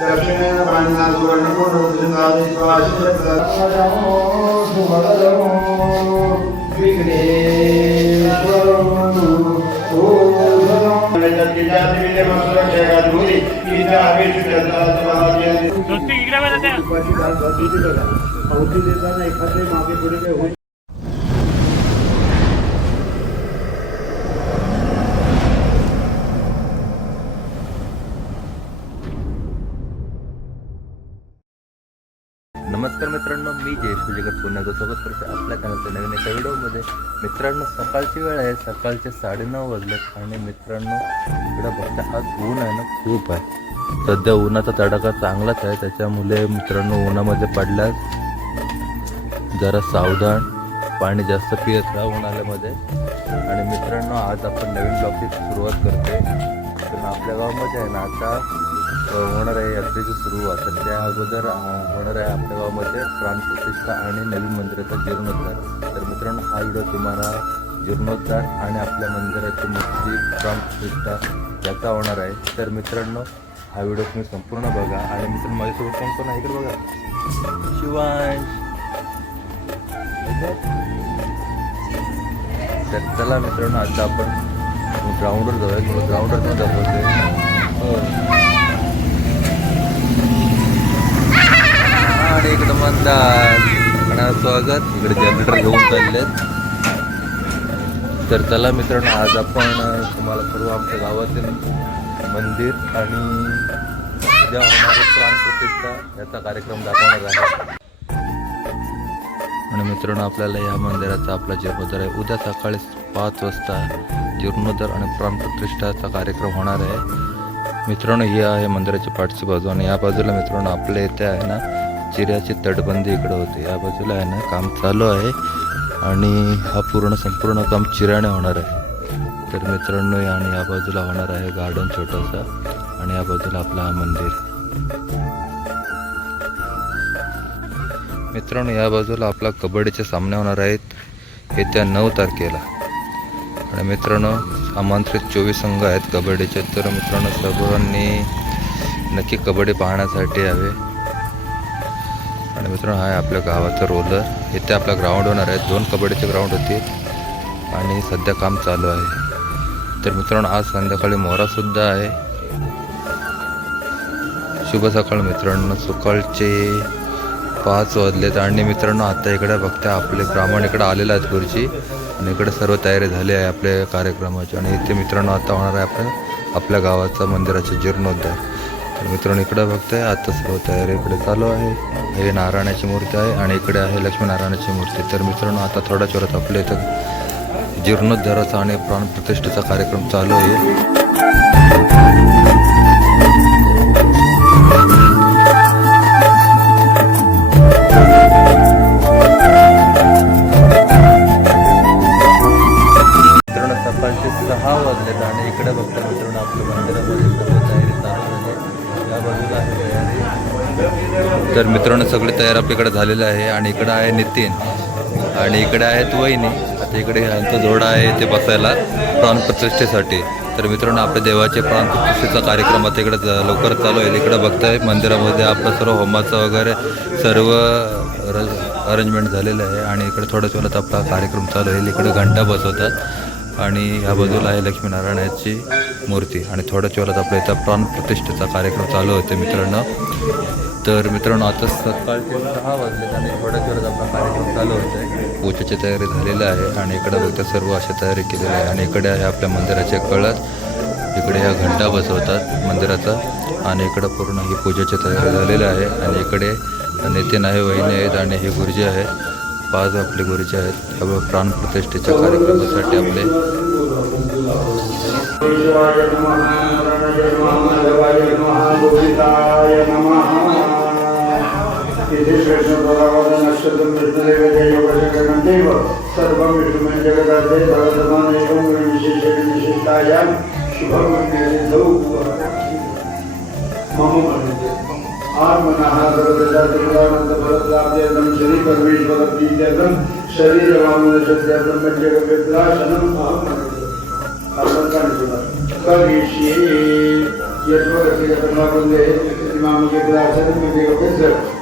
दक्षिणेन पाणिना सुवर्ण दोस्ती इकडे बघा त्या. अवधी देताना एखादे मागे पुढे काही होईल नमस्कार मित्रांनो मी जयेश विजयकर पुन्हा एकदा स्वागत करतो आपल्या चॅनलच्या नवीन एका व्हिडिओमध्ये मित्रांनो सकाळची वेळ आहे सकाळचे साडेनऊ वाजलेत आणि मित्रांनो इकडं बघता आज ऊन आहे ना खूप आहे. सध्या उन्हाचा तडाखा चांगलाच आहे त्याच्यामुळे मित्रांनो उन्हामध्ये पडल्यास जरा सावधान पाणी जास्त पियत राहा उन्हाळ्यामध्ये. आणि मित्रांनो आज आपण नवीन ब्लॉगची सुरुवात करते तर आपल्या गावामध्ये आहे ना आता होणार आहे यात्रेची सुरुवात. तर त्या अगोदर होणार आहे आपल्या गावामध्ये प्राणप्रतिष्ठा आणि नवीन मंदिराचा जीर्णोद्धार. तर मित्रांनो हा व्हिडिओ तुम्हाला जीर्णोद्धार आणि आपल्या मंदिराची मूर्ती प्राणप्रतिष्ठा याचा होणार आहे. तर मित्रांनो हा व्हिडिओ तुम्ही संपूर्ण बघा आणि मित्रांनो माझ्यासोबत कोण कोण आहे? इकडे बघा. शिवांश. तर चला मित्रांनो आता आपण ग्राउंडवर जाऊया. किंवा ग्राउंडवर दाखवते म्हणतात स्वागत. इकडे जनरेटर घेऊन चाललेत. तर चला मित्रांनो आज आपण तुम्हाला सर्व आमच्या गावातील मंदिर आणि उद्या होणारे प्राणप्रतिष्ठा याचा कार्यक्रम दाखवणार आहे आणि मित्रांनो आपल्याला या मंदिराचा आपला जीर्णोद्धार आहे उद्या सकाळी पाच वाजता जीर्णोद्धार आणि प्राणप्रतिष्ठाचा कार्यक्रम होणार आहे. मित्रांनो ही आहे मंदिराची पाठची बाजू आणि या बाजूला मित्रांनो आपल्या इथे आहे ना चिऱ्याची तटबंदी इकडं होते. या बाजूला आहे ना काम चालू आहे आणि हा पूर्ण संपूर्ण काम चिऱ्याने होणार आहे. तर मित्रांनो आणि या बाजूला होणार आहे गार्डन छोटंसं आणि या बाजूला आपला हा मंदिर. मित्रांनो या बाजूला आपला कबड्डीचे सामने होणार आहेत येत्या नऊ तारखेला. आणि मित्रांनो आमंत्रित चोवीस संघ आहेत कबड्डीचे. तर मित्रांनो सर्वांनी नक्की कबड्डी पाहण्यासाठी यावे. आणि मित्रांनो हा आहे आपल्या गावाचा रोलर. इथे आपला ग्राउंड होणार आहे. दोन कबड्डीचे ग्राउंड होते. आणि सध्या काम चालू आहे. तर मित्रांनो आज संध्याकाळी मोहरासुद्धा आहे. शुभ सकाळ मित्रांनो. सकाळचे पाच वाजलेत. आणि मित्रांनो आता इकडे बघता आपले ब्राह्मण इकडे आलेले आहेत गुरुजी. आणि इकडे सर्व तयारी झाली आहे आपल्या कार्यक्रमाची. आणि इथे मित्रांनो आता होणार आहे आपल्या आपल्या गावाचा मंदिराचे जीर्णोद्धार. तर मित्रांनो इकडे बघताय आता सर्व तयारी इकडे चालू आहे. हे नारायणाची मूर्ती आहे आणि इकडे आहे लक्ष्मीनारायणाची मूर्ती. तर मित्रांनो आता थोड्याच वेळात आपल्या इथं जीर्णोद्धाराचा आणि प्राणप्रतिष्ठेचा कार्यक्रम चालू आहे. सहा वाजलेत आणि इकडे बघता मित्रांनो आपल्या मंदिरामध्ये सर्व तयारी चालू झाली या बाजूला आहे तयारी. तर मित्रांनो सगळी तयार आपल्याकडे झालेले आहे आणि इकडं आहे नितीन आणि इकडे आहेत वहिनी. आता इकडे यांचा जोडा आहे ते बसायला प्राणप्रतिष्ठेसाठी. तर मित्रांनो आपल्या देवाचे प्राणप्रतिष्ठेचा कार्यक्रम आता इकडे लवकर चालू आहे इकडे बघताय मंदिरामध्ये आपलं सर्व होमाचं वगैरे सर्व अरेंजमेंट झालेलं आहे आणि इकडे थोड्याच वेळात आपला कार्यक्रम चालू आहे इकडे घंटा बसवतात आणि ह्या बाजूला आहे लक्ष्मीनारायणाची मूर्ती आणि थोड्याच वेळात आपल्या इथं प्राणप्रतिष्ठेचा कार्यक्रम चालू होते मित्रांनो. तर मित्रांनो आता सकाळचे सहा वाजले आणि थोड्याच वेळात आपला कार्यक्रम चालू होत आहे पूजेची तयारी झालेली आहे आणि इकडे बघता सर्व अशी तयारी केलेली आहे आणि इकडे आहे आपल्या मंदिराचे कळत इकडे ह्या घंटा बसवतात मंदिराचा. आणि इकडं पूर्ण ही पूजेची तयारी झालेली आहे. आणि इकडे नितीन आहे वहिनी आहेत आणि हे गुरुजी आहेत पाच आपले गुरुजी आहेत. त्यामुळे प्राणप्रतिष्ठेच्या कार्यक्रमासाठी आपले. विष्णुदेवते योगशकरणं देव सर्वं विष्णुमय जगदाध्ये भगवतमानेकं विशेषेण विशिष्टायां शुभं मन्येतौ मम मन्यते आत्मनः सर्वदात्रिपुरानन्दफलप्राप्त्यर्थं श्री परमेश्वरप्रीत्यर्थं शरीरवामनशस्यार्थं पञ्चगव्यत्राशनम् अहं मन्यते करिष्ये यज्ञरति कर्मकुन्दे श्रीमामुखे कुलाचरन्मुखे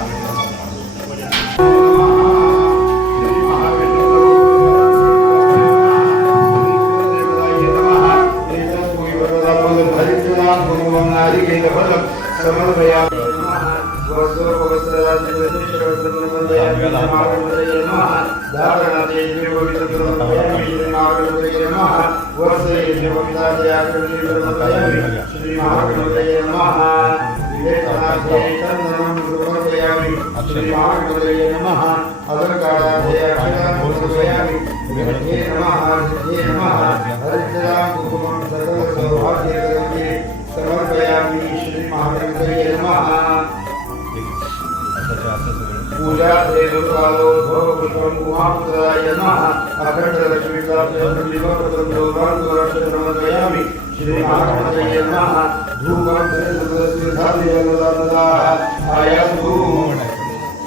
ते सदा श्री महागणपतये नमः। अगरकालाधये अक्षरामूर्तयामि विघ्ने नमः सिद्धे नमः। हरिद्रां कुकुमं समर्पयामि श्री नमः। पूजा देवकालो भवपुत्रं उमापुत्राय नमः। अखण्डलक्ष्मीकाब्दं समर्पयामि श्री नमः। धूमं सर्वस्वधार्यवदाः आयातु।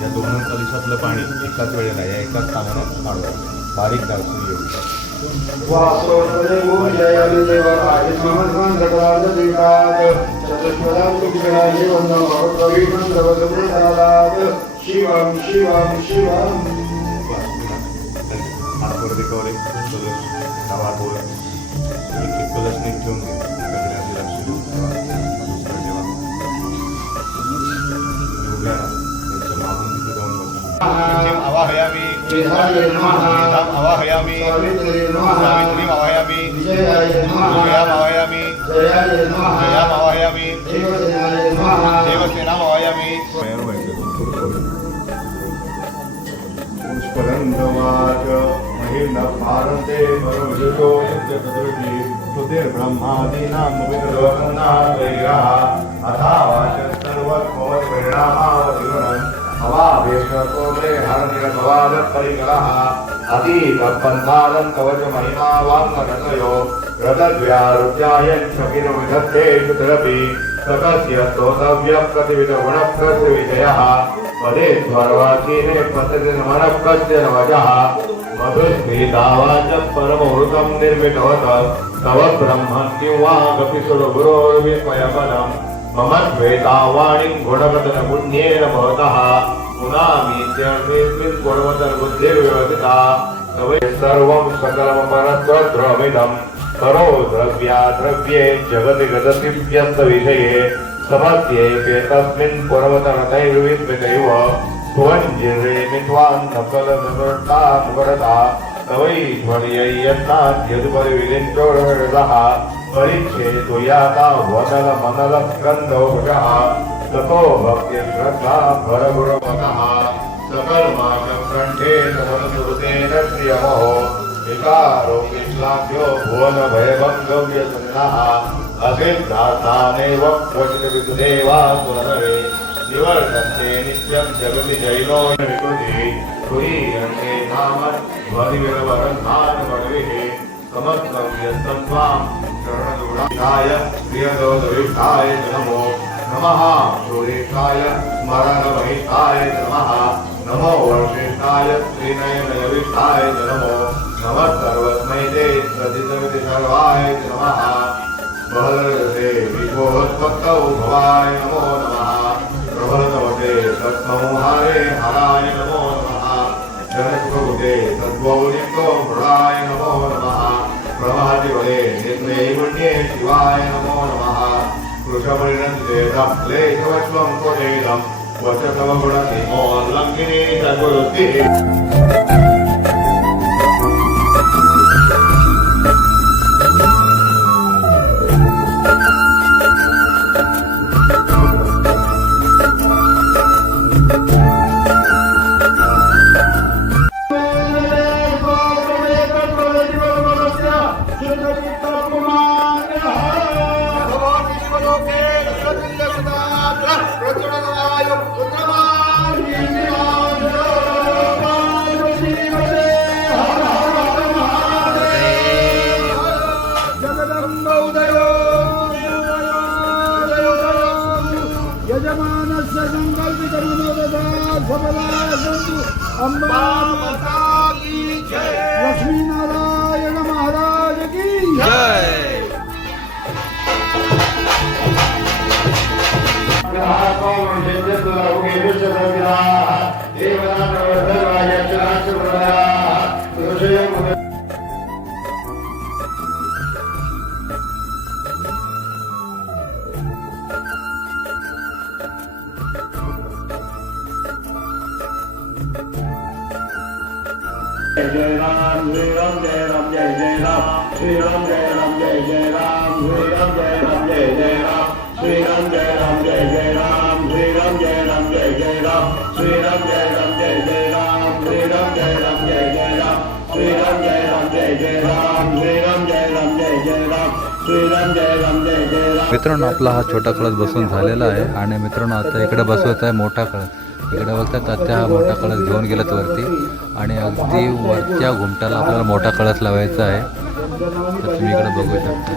या दोन कलशातलं पाणी एकाच वेळेला या एकाच कामानं काढवा बारीक दाखवून शिवम शिवम शिवम हात वर रिकवले बोल कलश नीट ठेवून आवाहयामी आवाहयामी सावित्री नमः सावित्रीम आवाहयामी विजयाय नमः विजयाम आवाहयामी पुष्परन्दवाच भारते परमजुतो अथा वाच सर्वत्मवत्परिणामावधिगुणन् अवावेशकोले हरनिरभवादत्परिकरः वाङ्मनतयो रतद्व्यारुद्यायन् शकिनविधत्तेषु सकस्य स्तोतव्यः पदे स्वर्वाचीने मधुस्मितावाच परमहृतं निर्मितवत तव ब्रह्मण्युवा कपिसुरगुरोर्विस्मयपदम् मम श्वेतावाणीं गुणवतनपुण्येन भवतः पुनामीत्यर्थिस्मिन् गुणवतनबुद्धिर्व्यवसिता तवै सर्वं सकलमपरस्वद्रमिदम् करो द्रव्या द्रव्ये जगति गदतिव्यस्तविषये समस्येऽप्येतस्मिन् पुरवतनतैर्विस्मितैव सुवञ्जिरे मित्वान् नकलनृष्टा मुखरता तवैश्वर्यै यत्नाद्यदुपरिविलिञ्चोरहृदः परिच्छे त्वयाता वदनमनलस्कन्धौषः ततो भक्तिश्रद्धा परगुणवतः सकलमाशकण्ठे समनुतेन प्रियमहो विकारो विश्लाभ्यो भुवन भयभङ्गव्यसन्नः असिद्धार्थानेव क्वचित् विदुदेवा सुरनरे निवर्तन्ते नित्यं जगति जैनो विकृतिः कुरीरन्ते नाम ध्वनिविरवरन्धान् वणविः समस्तं यत्तं त्वां नमो नमः सुरेशाय स्मरणमहिताय नमः नमो वशिष्ठाय श्रीनयनयविष्ठाय नमो नमः सर्वस्मै ते प्रतिसविति सर्वाय नमः बहरते विभोत्पत्तौ भवाय नमो नमः प्रभलतवते तत्संहारे हराय नमो नमः जनसुखभुते शिवाय नमो नमः वृषभरिणन्देशवश्वं कुशैलं वचतव गुणसिमोल्लङ्घिनी सगुरुति ಕಮಲಾಗಂದು ಅಮ್ಮ ಲಕ್ಷ್ಮೀನಾರಾಯಣ ಮಹಾರಾಜ ಕಿ ದೇವನಾಮ जय जय राम श्री राम जय राम जय जय राम श्री राम जय राम जय जय राम श्री राम जय राम जय जय राम श्री राम जय राम जय जय राम श्री राम जय राम जय जय राम श्री राम जय राम जय जय राम श्री राम जय राम जय जय राम श्री राम जय राम जय जय राम श्री राम जय राम जय जय राम श्री राम जय राम जय जय राम मित्रांनो आपला हा छोटा कळस बसून झालेला आहे आणि मित्रांनो आता इकडे बसवत आहे मोठा कळस इकडे बघतात त्या हा मोठा कळस घेऊन गेलात वरती. आणि अगदी वरच्या घुमटाला आपल्याला मोठा कळस लावायचा आहे. तर तुम्ही इकडे बघू शकता.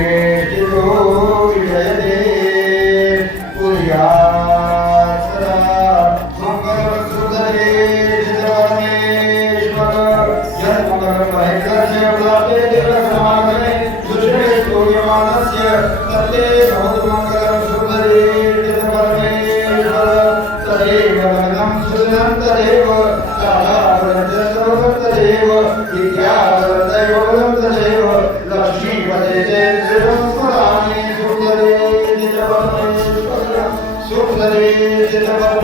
you. सर्वेश्वर